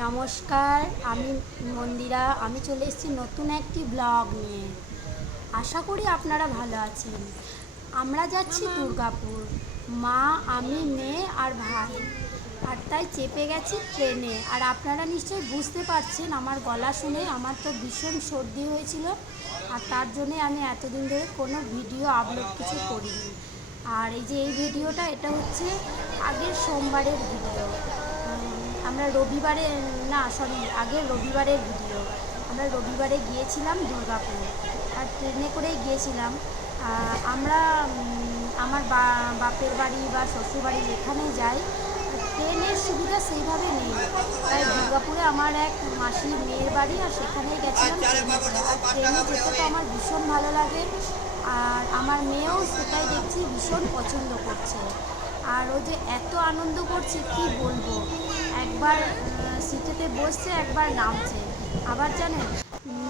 নমস্কার, আমি মন্দিরা। আমি চলে এসেছি নতুন একটি ব্লগ নিয়ে। আশা করি আপনারা ভালো আছেন। আমরা যাচ্ছি দুর্গাপুর, মা, আমি, মেয়ে আর ভাই। আর তাই চেপে গেছি ট্রেনে। আর আপনারা নিশ্চয়ই বুঝতে পারছেন আমার গলা শুনে, আমার তো ভীষণ সর্দি হয়েছিল। আর তার জন্যে আমি এতদিন ধরে কোনো ভিডিও আপলোড কিছু করিনি। আর এই ভিডিওটা, এটা হচ্ছে আগের সোমবারের ভিডিও। আমরা রবিবারে, না সরি, আগের রবিবারের ভিডিও। আমরা রবিবারে গিয়েছিলাম দুর্গাপুর, আর ট্রেনে করেই গিয়েছিলাম। আমরা আমার বাপের বাড়ি বা শ্বশুরবাড়ি যেখানেই যাই, ট্রেনের সুবিধা সেইভাবে নেই। তাই দুর্গাপুরে আমার এক মাসির মেয়ের বাড়ি, আর সেখানেই গেছিলাম ট্রেনে করে। আর ট্রেনে যেতে তো আমার ভীষণ ভালো লাগে, আর আমার মেয়েও সেটাই দেখছি ভীষণ পছন্দ করছে। আর ও যে এত আনন্দ করছে কি বলবো, একবার সিটেতে বসছে, একবার নামছে। আবার জানেন,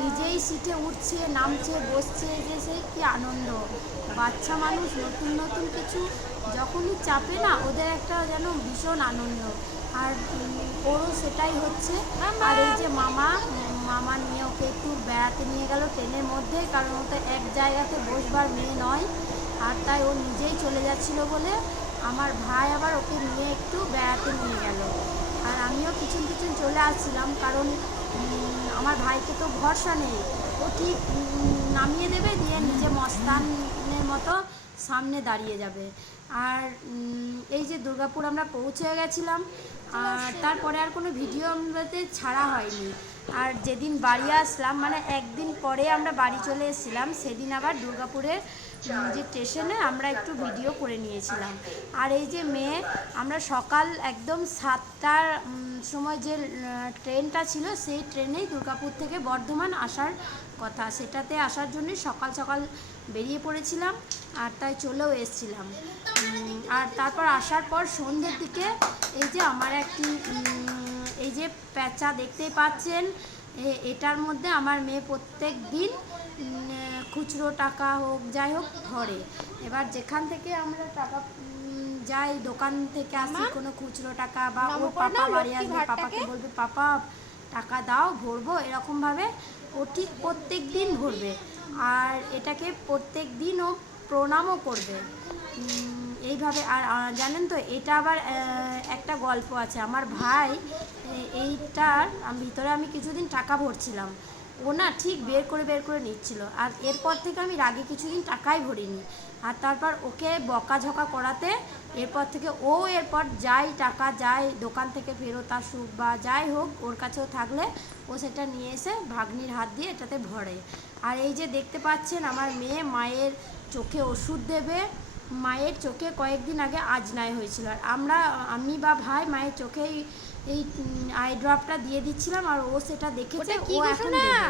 নিজেই সিটে উঠছে, নামছে, বসছে, যে সে কি আনন্দ। বাচ্চা মানুষ নতুন নতুন কিছু যখনই চাপে না, ওদের একটা যেন ভীষণ আনন্দ। আর ওরও সেটাই হচ্ছে। আর এই যে মামা নিয়ে ওকে একটু বেড়াতে নিয়ে গেল ট্রেনের মধ্যে, কারণ ও তো এক জায়গাতে বসবার মেয়ে নয়। আর তাই ও নিজেই চলে যাচ্ছিল বলে আমার ভাই আবার ওকে নিয়ে একটু বেড়াতে নিয়ে গেল। আর আমিও পিছন পিছন চলে আসছিলাম, কারণ আমার ভাইকে তো ভরসা নেই। ও ঠিক নামিয়ে দেবে, দিয়ে নিজে মস্তানের মতো সামনে দাঁড়িয়ে যাবে। আর এই যে দুর্গাপুর আমরা পৌঁছে গেছিলাম, আর তারপরে আর কোনো ভিডিও আমাদের ছাড়া হয়নি। আর যেদিন বাড়ি আসলাম, মানে একদিন পরে আমরা বাড়ি চলে এসেছিলাম, সেদিন আবার দুর্গাপুরের যে স্টেশনে আমরা একটু ভিডিও করে নিয়েছিলাম। আর এই যে মেয়ে, আমরা সকাল একদম 7টার সময় যে ট্রেনটা ছিল, সেই ট্রেনেই দুর্গাপুর থেকে বর্ধমান আসার কথা, সেটাতে আসার জন্যই সকাল সকাল বেরিয়ে পড়েছিলাম। আর তাই চলেও এসেছিলাম। আর তারপর আসার পর সন্ধ্যের দিকে এই যে আমার একটি এই যে প্যাঁচা দেখতেই পাচ্ছেন, এটার মধ্যে আমার মেয়ে প্রত্যেক দিন খুচরো টাকা হোক যাই হোক ধরে। এবার যেখান থেকে আমরা টাকা যাই, দোকান থেকে আসি কোনো খুচরো টাকা, বা ওর পাপা বাড়ি আসবে, পাপাকে বলবে পাপা টাকা দাও ভরবো, এরকমভাবে ও ঠিক প্রত্যেক দিন ভরবে। আর এটাকে প্রত্যেক দিন ও প্রণামও করবে এইভাবে। আর জানেন তো, এটা আবার একটা গল্প আছে। আমার ভাই এইটার ভিতরে আমি কিছুদিন টাকা ভরছিলাম, ও না ঠিক বের করে নিচ্ছিল। আর এরপর থেকে আমি রাগে কিছুদিন টাকাই ভরিনি। আর তারপর ওকে বকাঝকা করাতে এরপর থেকে এরপর যাই টাকা যাই দোকান থেকে ফেরত আসুক বা যাই হোক, ওর কাছেও থাকলে ও সেটা নিয়ে এসে ভাগ্নির হাত দিয়ে এটাতে ভরে। আর এই যে দেখতে পাচ্ছেন, আমার মেয়ে মায়ের চোখে ওষুধ দেবে। মায়ের চোখে কয়েকদিন আগে আজনায় হয়েছিল, আর আমি বা ভাই মায়ের চোখেই এই আই ড্রপটা দিয়ে দিচ্ছিলাম। আর ও সেটা দেখেছে, ও এখন দেবে।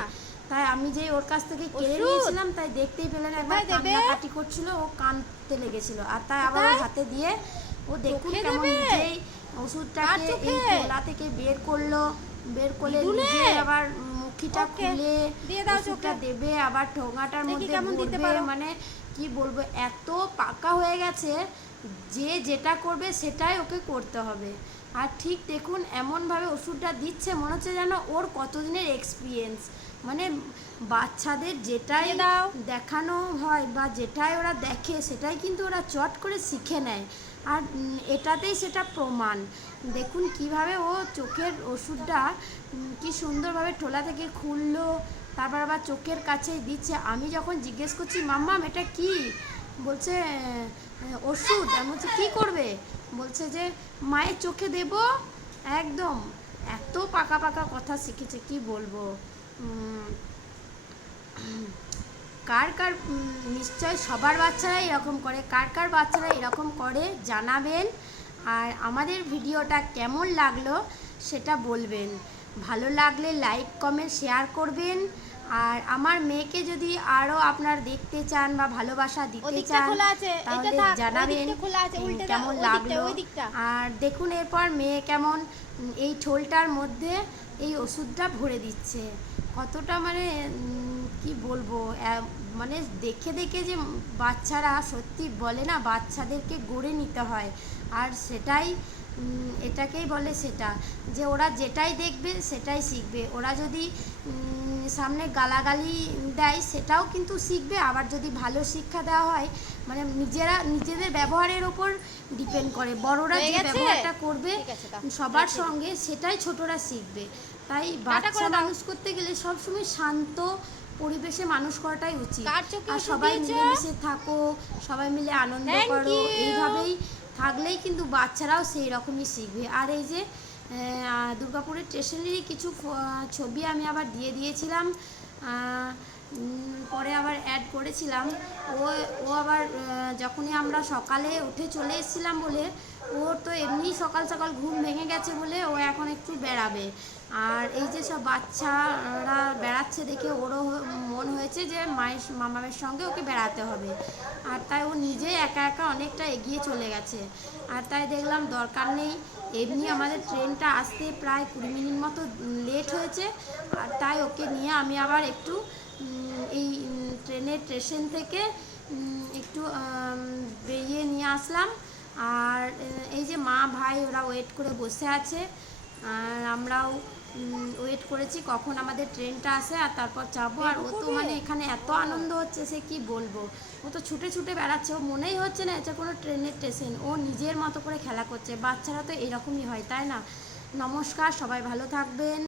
তাই আমি যে ওর কাছ থেকে কেড়ে নিয়েছিলাম, তাই দেখতেই পেলেন একবার কান্নাকাটি করছিল, ও কাঁদতে লেগেছিল। আর তাই আবার ওর হাতে দিয়ে, ও দেখুন কেমন নিজেই ওষুধটাকে এই গোলা থেকে বের করলো, বের করলে নিজে আবার মুখিটা খুলে ওষুধটা দেবে, আবার ঠোঙাটার মধ্যে ভরবে। মানে কি বলবো, এত পাকা হয়ে গেছে যে যেটা করবে সেটাই ওকে করতে হবে। আর ঠিক দেখুন এমনভাবে ওষুধটা দিচ্ছে, মনে হচ্ছে যেন ওর কতদিনের এক্সপিরিয়েন্স। মানে বাচ্চাদের যেটাই দেখানো হয় বা যেটাই ওরা দেখে, সেটাই কিন্তু ওরা চট করে শিখে নেয়। আর এটাতেই সেটা প্রমাণ। দেখুন কিভাবে ও চোখের ওষুধটা কি সুন্দরভাবে ঠোলা থেকে খুললো, তারপর আবার চোখের কাছেই দিচ্ছে। আমি যখন জিজ্ঞেস করছি মাম্মাম এটা কি, বলছে ওষুধ। আমি বলছি কী করবে, বলছে যে মায়ের চোখে দেব। একদম এত পাকা পাকা কথা শিখেছে, কি বলবো। কার কার নিশ্চয় সবার বাচ্চারা এরকম করে, কার কার বাচ্চারা এরকম করে জানাবেন। আর আমাদের ভিডিওটা কেমন লাগলো সেটা বলবেন। ভালো লাগলে লাইক কমেন্ট শেয়ার করবেন। আর আমার মেয়েকে যদি আরও আপনার দেখতে চান বা ভালোবাসা দিতে চান, তাহলে জানাবেন কেমন লাগলো। আর দেখুন এরপর মেয়ে কেমন এই ঠোলটার মধ্যে এই ওষুধটা ভরে দিচ্ছে, কতটা মানে কি বলবো। মানে দেখে দেখে যে বাচ্চারা সত্যি বলে না, বাচ্চাদেরকে গড়ে নিতে হয়। আর সেটাই এটাকেই বলে সেটা, যে ওরা যেটাই দেখবে সেটাই শিখবে। ওরা যদি সামনে গালাগালি দেয় সেটাও কিন্তু শিখবে, আবার যদি ভালো শিক্ষা দেওয়া হয়, মানে নিজেদের ব্যবহারের ওপর ডিপেন্ড করে, বড়রা হয়ে যে গেছে? ব্যবহারটা করবে ঠিক আছে, দাও সবার রেখে দিই। সঙ্গে, সেটাই ছোটরা শিখবে। তাই টাটা বাচ্চা করে দাও। মানুষ করতে গেলে সবসময় শান্ত পরিবেশে মানুষ করাটাই উচিত। কার চোখে আর ওষুধ সবাই দিয়েছো? মিলেমিশে থাকো, সবাই মিলে আনন্দ থ্যাংক করো, ইউ। এইভাবেই থাকলেই কিন্তু বাচ্চারাও সেই রকমই শিখবে। আর এই যে দুর্গাপুরের স্টেশনেরই কিছু ছবি আমি আবার দিয়ে দিয়েছিলাম, পরে আবার অ্যাড করেছিলাম। ও ও আবার যখনই আমরা সকালে উঠে চলে এসেছিলাম বলে, ওর তো এমনি সকাল সকাল ঘুম ভেঙে গেছে বলে ও এখন একটু বেড়াবে। আর এই যে সব বাচ্চারা বেড়াচ্ছে দেখে ওরও মন হয়েছে যে মামামের সঙ্গে ওকে বেড়াতে হবে। আর তাই ও নিজে একা একা অনেকটা এগিয়ে চলে গেছে। আর তাই দেখলাম দরকার নেই, এমনি আমাদের ট্রেনটা আসতে প্রায় 20 মিনিট মতো লেট হয়েছে। আর তাই ওকে নিয়ে আমি আবার একটু এই ট্রেনের স্টেশন থেকে একটু বেরিয়ে নিয়ে আসলাম। আর এই যে মা ভাই ওরা ওয়েট করে বসে আছে, আর আমরাও ওয়েট করেছি কখন আমাদের ট্রেনটা আসে আর তারপর যাবো। আর ও তো মানে এখানে এত আনন্দ হচ্ছে সে কি বলবো, ও তো ছুটে ছুটে বেড়াচ্ছে, ও মনেই হচ্ছে না এটা কোনো ট্রেনের স্টেশন, ও নিজের মতো করে খেলা করছে। বাচ্চারা তো এরকমই হয়, তাই না? নমস্কার, সবাই ভালো থাকবেন।